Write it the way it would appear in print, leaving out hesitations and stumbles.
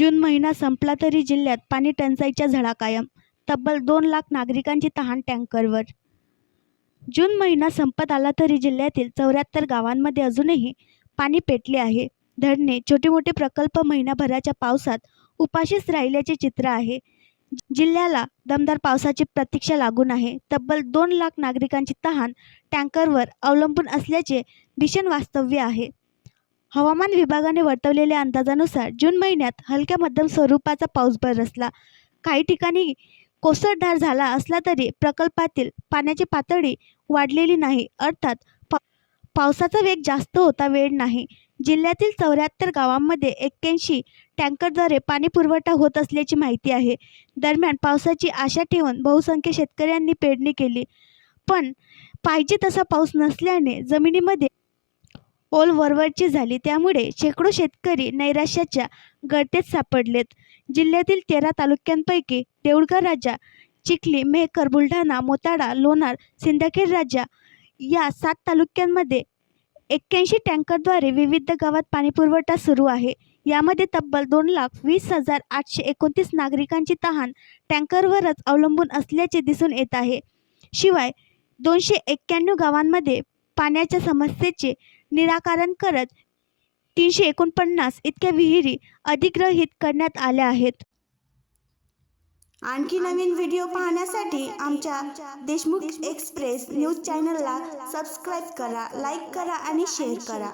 जून महिना संपला तरी जिल्ह्यात पाणी टंचाईच्या झळा कायम. तब्बल 2 लाख नागरिकांची तहान टँकरवर. जून महिना संपत आला तरी जिल्ह्यातील 74 गावांमध्ये अजूनही पाणी पेटले आहे. धरणे, छोटे-मोठे प्रकल्प महिनाभराच्या पावसात उपाशीच राहिल्याचे चित्र आहे. जिल्ह्याला दमदार पावसाची प्रतीक्षा लागून आहे. तब्बल 2 लाख नागरिकांची तहान टँकरवर अवलंबून असल्याचे भीषण वास्तव्य आहे. हवामान विभागाने वर्तवलेल्या अंदाजानुसार जून महिन्यात हलक्या मध्यम स्वरूपाचा पाऊस बरसला. काही ठिकाणी कोसळधार झाला असला तरी प्रकल्पातील पाण्याची पातळी वाढलेली नाही, अर्थात पावसाचा वेग जास्त होता वेळ नाही. जिल्ह्यातील 74 गावांमध्ये 81 टँकरद्वारे पाणी पुरवठा होत असल्याची माहिती आहे. दरम्यान पावसाची आशा ठेवून बहुसंख्य शेतकऱ्यांनी पेरणी केली, पण पाहिजे तसा पाऊस नसल्याने जमिनीमध्ये ओल वरवरची झाली. त्यामुळे शेकडो शेतकरी नैराश्याच्या गर्तेत सापडलेत. जिल्ह्यातील 13 तालुक्यांपैकी देऊळगाव राजा, चिखली, मेहकर, बुलढाणा, मोताळा, लोणार, सिंदखेड राजा या 7 तालुक्यांमध्ये 81 टँकरद्वारे विविध गावात पाणीपुरवठा सुरू आहे. यामध्ये तब्बल 2,20,829 नागरिकांची तहान टँकरवरच अवलंबून असल्याचे दिसून येत आहे. शिवाय 291 गावांमध्ये पाण्याच्या समस्येचे निराकरण करत 349 इतक्या विहिरी अधिग्रहित करण्यात आल्या आहेत. आणखी नवीन व्हिडिओ पाहण्यासाठी आमच्या देशमुख एक्सप्रेस न्यूज चॅनलला सबस्क्राईब करा, लाईक करा आणि शेअर करा.